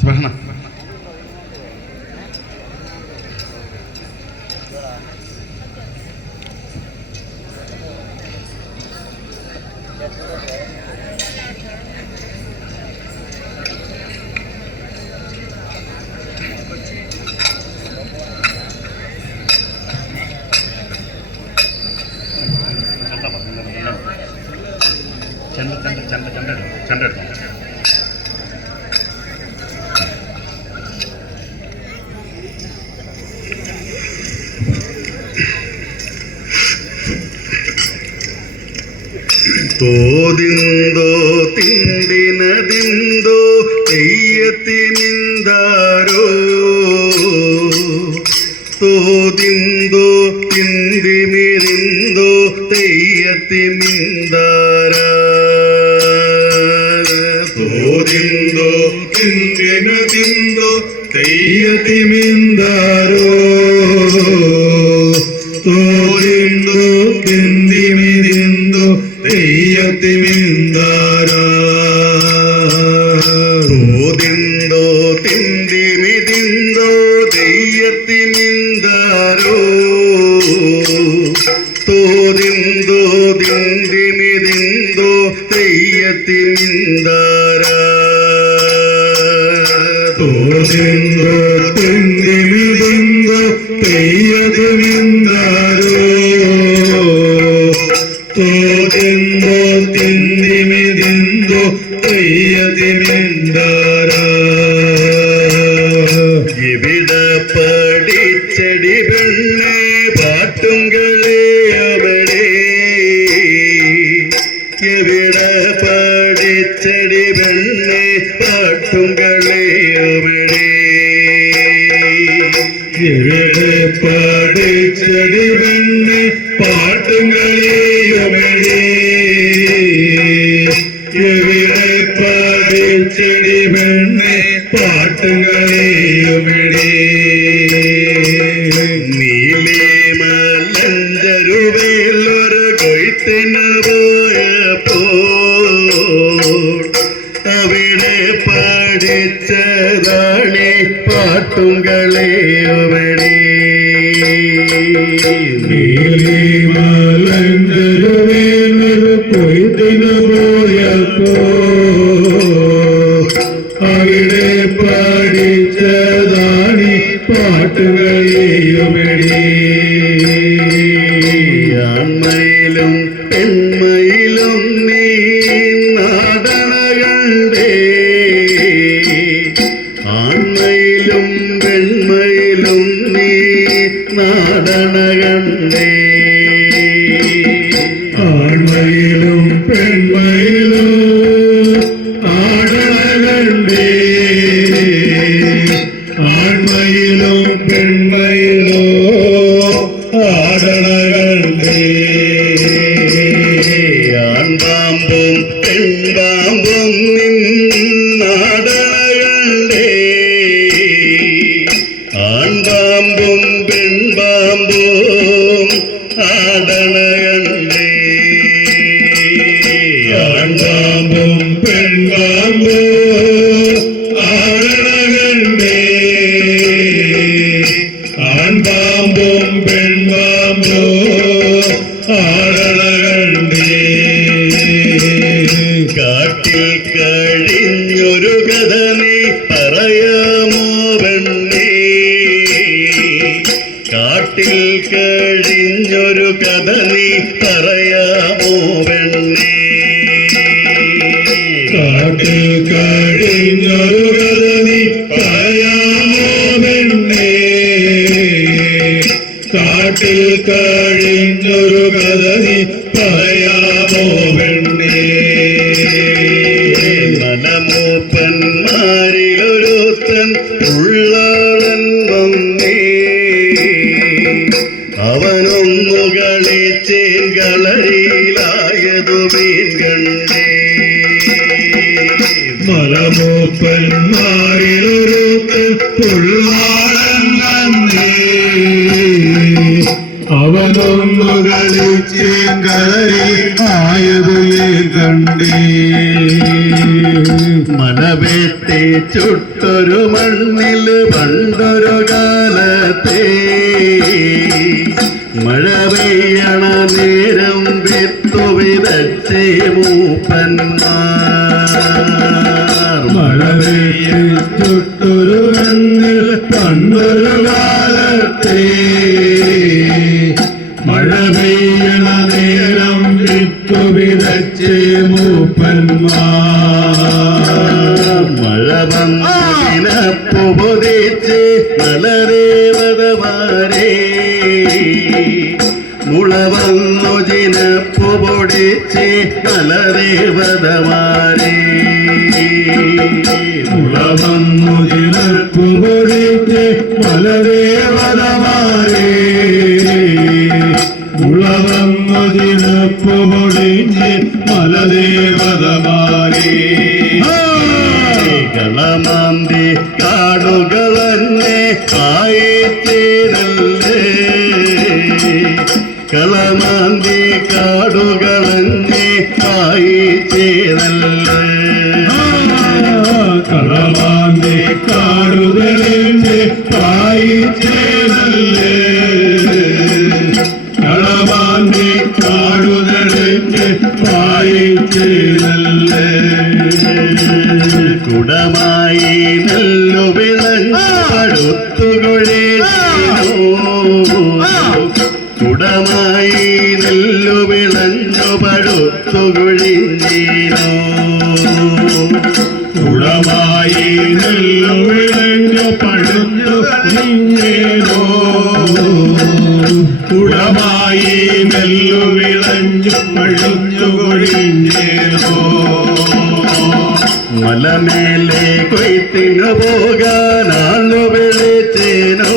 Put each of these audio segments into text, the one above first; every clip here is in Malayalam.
Смирно. സെക്കൻഡ് എടുക്കണം തോതിന്തോ തിണ്ടിനതിന്തോ തെയ്യത്തിനിന്താരോ? തോതിന്തോ തിന്തിമിരിന്തോ തെയ്യത്തിമിന്താരോ ತಿಂದಿಮಿರಿಂದೋ ತೆಯ್ಯತಿ ಮಿಂದಾರ ತೋದಿಂದೋ ತಿಂದಿನದಿಂದೋ ತೆಯ್ಯತಿ ಮಿಂದಾರೋ ತೋರಿಂದೋ ತಿಂದಿಮಿರಿಂದೋ ತೆಯ್ಯತಿ ಮಿಂದಾರ ತೋದಿಂದೋ ತಿಂದಿಮಿದಿಂದೋ ತೆಯ್ಯತಿ ಮಿಂದಾರೋ തെങ്ങിമിടുന്നു പെയ്യത് വിന്താരോ തോതിന്തോ തിന്തിമിതിന്തോ പെയ്യത് വിന്താര ഇവിട പടിച്ചെടി പെണ്ണെ പാട്ടുങ്കളെ അവിടെ ഇവിട പടിച്ചെടി പെണ്ണെ പാട്ടുങ്കളെ അവിടെ എവിടെ പഠിച്ചടി പെണ്ണെ പാട്ടുകളെ അവിടെ എവിടെ പഠിച്ചടി പെണ്ണെ പാട്ടുകളെയുമിടെ നീലേ മലഞ്ചരുവേലൊരു കൊയ്ത്തിന് മലഞ്ചരുവേലൊരു കൊയ്ത്തിന് പോയപ്പോൾ പെൺമയിലും നീ നാടണകണ്ടേ പെണ്ണേ കഴി കഴിഞ്ഞൊരു കഥ നീ പറയാമോ വെണ്ണേ കാട്ടിൽ കഴിഞ്ഞൊരു കഥ നീ പറയാമോ പെണ്ണേ? കാട്ടിൽ കഴിഞ്ഞൊരു അവനൊന്നു കളിച്ചെങ്കലരി ആയതു കണ്ടേ മലവെട്ടി ചുട്ടൊരു മണ്ണിൽ പണ്ടൊരു കാലത്തെ മഴ പെയ്യണ നേരം വിത്തു വിതച്ചേ മൂപ്പന്മാർ. മഴ പെയ്യൊരു മണ്ണിൽ പണ്ടൊരു കാലത്തെ മഴ പെയ്യണ നേരം വിത്തു വിതച്ച് മൂപ്പന്മാർ മഴ വന്നതിനപ്പു പൊതിച്ച് നലരേവതമാരേ മുള വന്നു ജിനപ്പു പൊടിച്ച് നലരേവതമാരേ ഉളവന്നു ചിലപ്പു പൊടിച്ച് മലദേവതമാരേ. ഉളവന്നു കളമാന്തി കാടുകളന്നെ ആയിത്തീരല്ലേ. കളമാന്തി നെല്ലു വിളഞ്ഞു പടുത്തുകൊഴിഞ്ഞു കുടമായി നെല്ലു വിളഞ്ഞു പടുത്തുകൊഴിഞ്ഞു കുടമായി നെല്ലു വിളഞ്ഞു പഴുത്തു ಮಲ ಮೇಲೆ ಕೊಯ್ತಿನ ಭೋಗ ನಾನು ಬೆಳೆತೇನು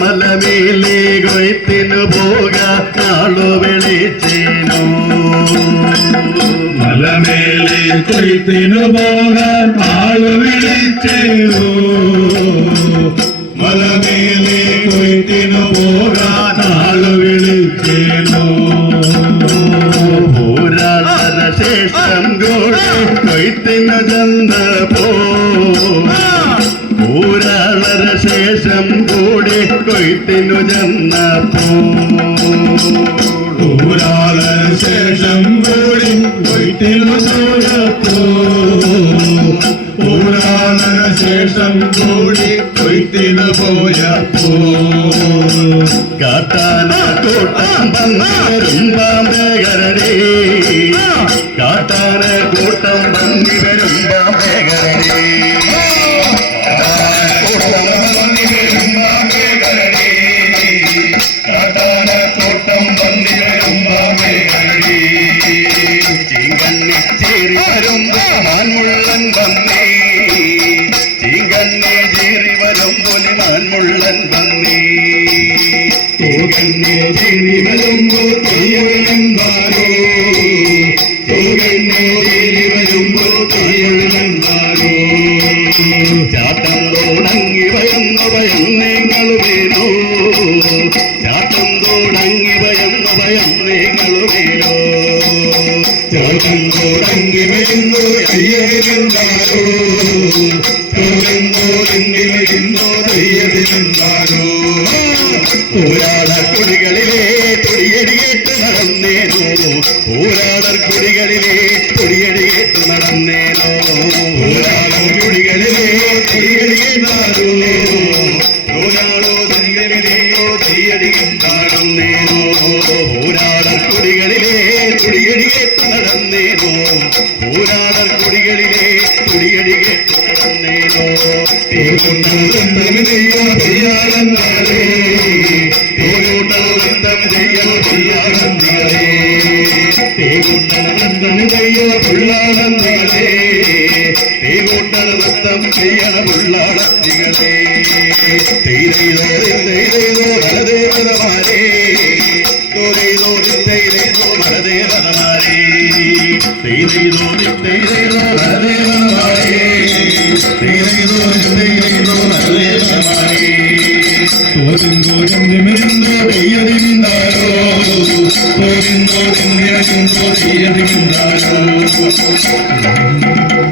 ಮಲ ಮೇಲೆ ಕೊಯ್ತಿನ ಭೋಗ ನಾನು ಬೆಳೆತೇನು ಮಲ ಮೇಲೆ ಕೊಯ್ತಿನ ಭೋಗ ನಾನು ಬೆಳೆತೇನು ಮಲ ಮೇಲೆ ಕೊಯ್ತಿನ ಭೋಗ പോരാളന കൂടി കൊയ്ത്തിനു ചെന്നപ്പോ ൂരാളന ശേഷം കൂടി കൊയ്ത്തിനു ചോരപ്പോ ഊരാളന ശേഷം കൂടി കൊയ്ത്തിനു പോയപ്പോ കാട്ടാന കൂട്ടം വന്നവരും പാമ്പകരടേ കാട്ടാന കൂട്ടം വന്നിവരും വരുമ്പോൾ മാൻമുള്ളൻ വന്നേ തോകന്നെ ചേരി വരുമ്പോ തെയ്യവിളമ്പാരോ തോകന്നെ ചേരി വരുമ്പോ തെയ്യവിളമ്പാരോ ചാട്ടം തുടങ്ങി ഭയന്നു ഭയന്നേങ്ങൾ വീണു? ചാട്ടം തുടങ്ങി ഭയന്നു ഭയന്നേങ്ങൾ വീണു? ചോകം തുടങ്ങി വരുന്നു തെയ്യവിളമ്പാരോ പോരാടർ കൊടികളിലെ തൊടിയടിയേറ്റ് നടന്നേനോ? പോരാടർ കൊടികളിലെ തൊടിയടിയേറ്റ് നടന്നേനോ? ഊരാളം കുടികളിലെ നടന്നേനോ? പൂരാടോ തനികളിലെയോ തൊടിയടി നടന്നേനോ? പോരാടർ കൊടികളിലെ തൊടിയടിയേറ്റ് നടന്നേനോ? പോരാടർ കുടികളിലെ തുടിയടി കേട്ട് നടന്നേനോ പെയ്യാളങ്ങളെ തേകൊണ്ടൽ വൃത്തം ചെയ്യണ പുള്ളാളങ്ങളെ തേയിലോ തേയിലോ നരദേവതമാരേ തോരയിലോ തേയിലോ നരദേവതമാരേ തേയിലോ തേയിലോ നരദേവതമാരേ തേയിലോ തേയിലോ നരദേവതമാരേ തോരുന്തോ നിമിരുന്തോ